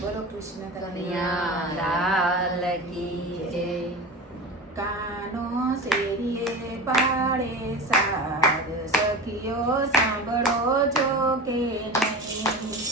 બોલો કૃષ્ણ કનૈયા લાલ કી જય. કાનો શેરીએ પાડે સાદ સખીઓ સાંભળો છો કે નહીં?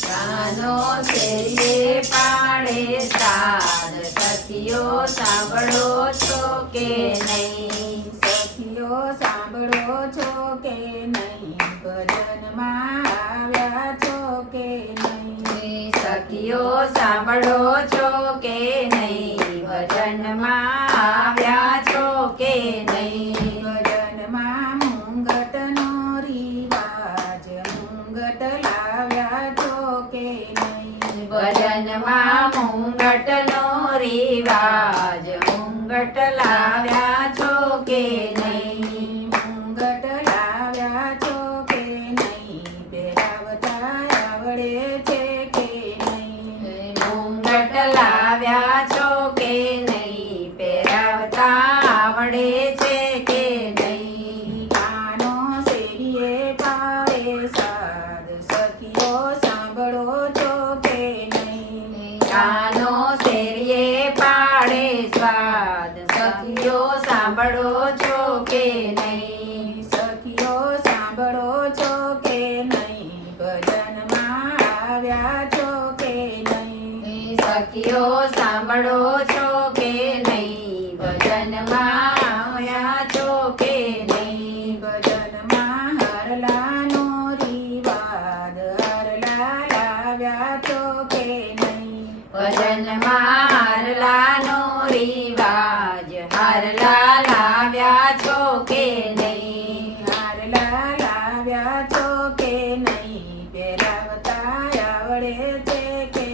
કાનો શેરીએ પાડે સાદ સખીઓ સાંભળો છો કે નહીં? સખીઓ સાંભળો છો કે નહીં? ભજનમાં આવ્યા છો કે નહીં? સખીઓ સાંભળો છો કે નહીં? ભજનમાં આવ્યા છો કે નહીં? ભજનમાં મુંગટનો રિવાજ મુંગટ લાવ્યા છો કે નહીં? ભજનમાં મુંગટનો રિવાજ મુંગટ લાવ્યા છો કે નહીં? મુંગટ લાવ્યા છો કે નહીં? પહેરાવતા આવડે છે કે નહીં? મુંગટ લાવ્યા છો કે નહીં? પહેરાવતા આવડે છે કે નહીં? કાનો શેરીએ પાડે સાદ સખીઓ સાંભળો છો કે નહીં? કાનો શેરીએ પાડે સ્વાદ સખીઓ સાંભળો છો કે નહીં? સખીઓ સાંભળો છો કે નહીં? ભજનમાં આવ્યા છો કે નહીં? સખીઓ સાંભળો છો કે નહીં? ભજનમાં આવ્યા છો કે નહીં? ભજનમાં હરલાનો રિવાજ હરલા લાવ્યા છો કે નહીં? ભજનમાં હારલાનો રિવાજ હારલા લાવ્યા છો કે નહીં? હારલા લાવ્યા છો કે નહીં? પહેરાવતા આવડે છે કે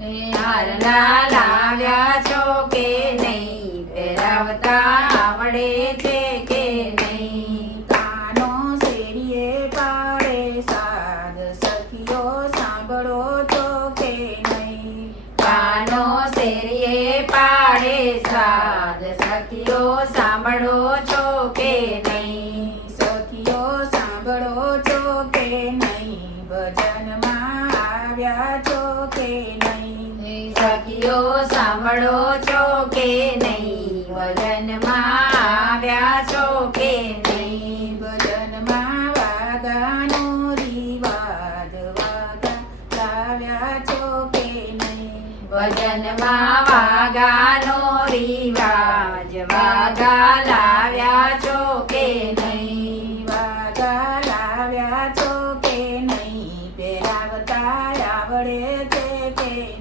નહીં? હારલા લાવ્યા છો કે નહીં? પહેરાવતા આવડે છે કે નહીં? કાનો શેરીએ પાડે સાદ સખીઓ સાંભળો છો કે નહીં? કાનો શેરીએ પાડે સ્વાદ સખીઓ સાંભળો છો કે નહીં? સખીઓ સાંભળો છો કે નહીં? ભજનમાં આવ્યા છો કે નહીં? સખીઓ સાંભળો છો કે નહીં? ભજનમાં આવ્યા છો કે નહીં? ભજનમાં વાગાનો રિવાજ વાગા લાવ્યા છો કે નહીં? ભજનમાં વાગાનો રિવાજ વાગા લાવ્યા છો કે નહીં? વાગા લાવ્યા છો કે નહીં? પહેરાવતા આવડે છે કે નહીં?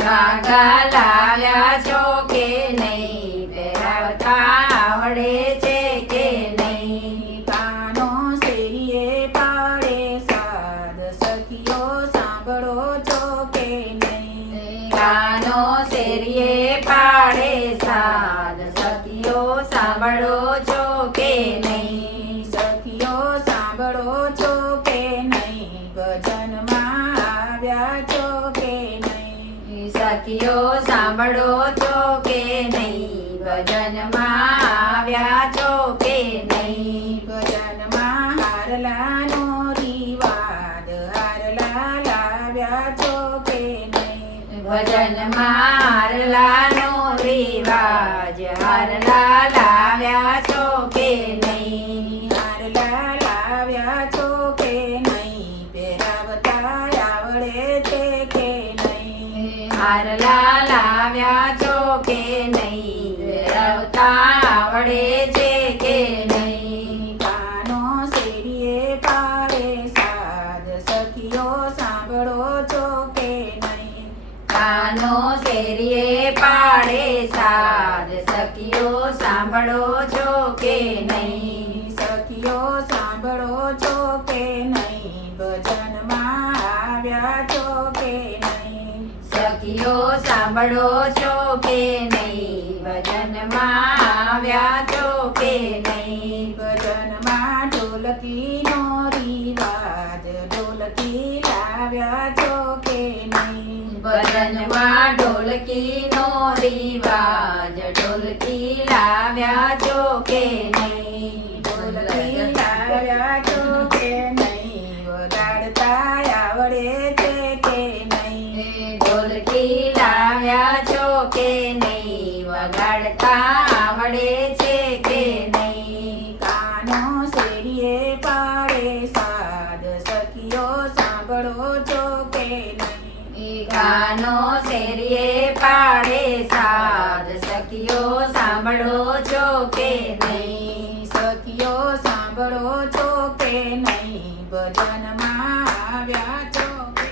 વાગા લાવ્યા છો કે નહીં? પહેરાવતા આવડે છે કે નહીં? કાનો શેરીએ પાડે સાદ સખીઓ સાંભળો છો કે નહીં? કાનો શેરીએ પાડે સાદ સખીઓ સાંભળો છો કે નહીં? સખીઓ સાંભળો છો કે નહીં? ભજનમાં આવ્યા છો કે નહીં? સખીઓ સાંભળો છો કે નહીં? ભજનમાં આવ્યા છો કે નહીં? ભજનમાં હારલાનો રિવાજ હારલા લાવ્યા છો કે નહીં? ભજનમાં હારલાનો રિવાજ હારલા લાવ્યા છો કે નહીં? હારલા લાવ્યા છો કે નહીં? પહેરાવતા આવડે છે કે નહીં? હારલા લાવ્યા છો કે નહીં? પહેરાવતા આવડે છે કે નહીં? કાનો શેરીએ પાડે સાદ સખીઓ સાંભળો છો કે નહીં? કાનો શેરીએ પાડે સાદ સખીઓ સાંભળો છો કે નહીં? સખીઓ સાંભળો છો કે નહીં? ભજનમાં આવ્યા છો કે નહીં? સખીઓ સાંભળો છો કે નહીં? ભજનમાં આવ્યા છો કે નહીં? ભજનમાં ઢોલકીનો રિવાજ ઢોલકી લાવ્યા છો કે નહીં? ભજનમાં ઢોલકીનો રિવાજ ઢોલકી લાવ્યા છો કે નહીં? ઢોલકી લાવ્યા છો કે નહીં? વગાડતા આવડે છે કે નહીં? ઢોલકી લાવ્યા છો કે નહીં વગાડતા આવડે છે કે નહીં કાનો શેરીએ પાડે સાદ સખીઓ સાંભળો છો કે નહીં ગાનો શેરીએ પાડે સાદ સખીઓ સાંભળો છો કે નહીં સખીઓ સાંભળો છો કે નહીં ભજનમાં આવ્યા છો કે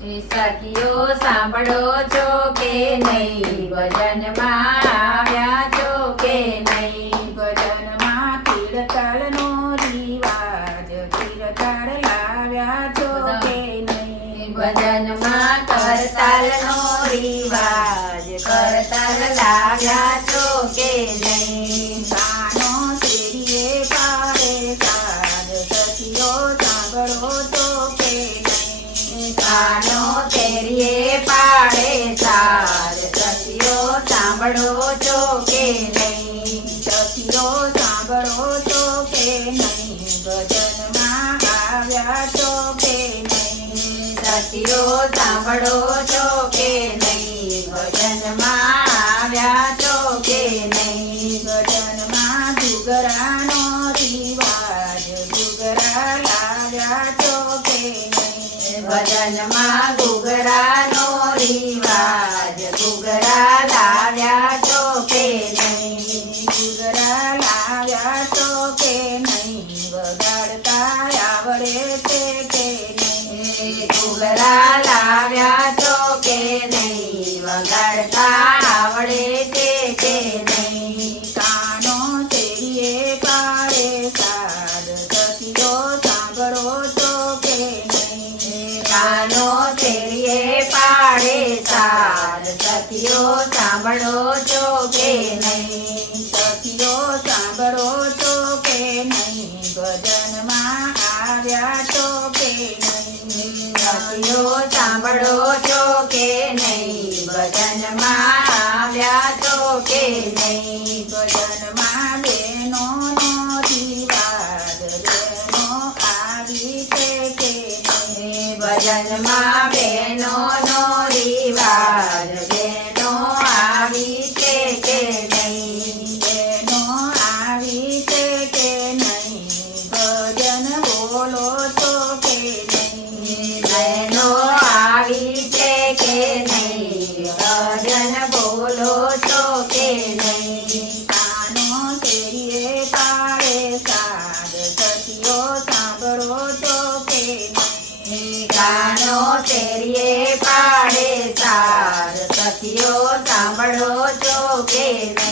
નહીં સખીઓ સાંભળો છો કે નહીં ભજનમાં આવ્યા છો કે નહીં ભજનમાં કીર્તનનો રિવાજ કીર્તન લાવ્યા છો કે નહીં ભજનમાં કરતાલનો રિવાજ કરતાલ લાવ્યા છો કે નહીં કાનો શેરીએ પાડે સાદ સખીઓ સાંભળો છો કે નહીં કાનો શેરીએ પાડે સાદ સખીઓ સાંભળો છો કે નહીં સખીઓ સાંભળો છો કે નહીં ભજનમાં આવ્યા છો કે નહીં સખીઓ સાંભળો છો કે નહીં ભજનમાં આવ્યા છો કે નહીં ભજનમાં ઘૂઘરાનો રિવાજ ઘૂઘરા લાવ્યા છો કે નહીં ભજનમાં ઘૂઘરાનો રિવાજ ઘૂઘરા લાવ્યા છો કે નહીં ઘૂઘરા લાવ્યા છો કે નહીં વગાડતા આવડે છે કે નહીં ઘૂઘરા લાવ્યા છો કે નહીં વગાડતા આવડે છે કે નહીં કાનો શેરીએ પાડે સાદ સખીઓ સાંભળો છો કે નહીં કાનો શેરીએ પાડે સાદ સખીઓ સાંભળો છો કે નહીં સખીઓ સાંભળો છો કે નહીં ભજનમાં આવ્યા છો કે નહીં સખીઓ સાંભળો છો કે નહીં ભજનમાં આવ્યા છો કે નહીં ભજનમાં બહેનોનો રિવાજ બહેનો આવી છે કે નહીં ભજનમાં બહેનોનો રિવાજ બહેનો આવી છે કે નહીં બહેનો આવી છે કે નહીં ભજન બોલો છો કે નહીં બહેનો આવી છે કે નહીં ભજન બોલો છો કે નહીં કાનો શેરીએ પાડે સાદ સખીઓ સાંભળો છો કે નહીં ગાનો શેરીએ પાડે સાદ સખીઓ સાંભળો છો કે નહીં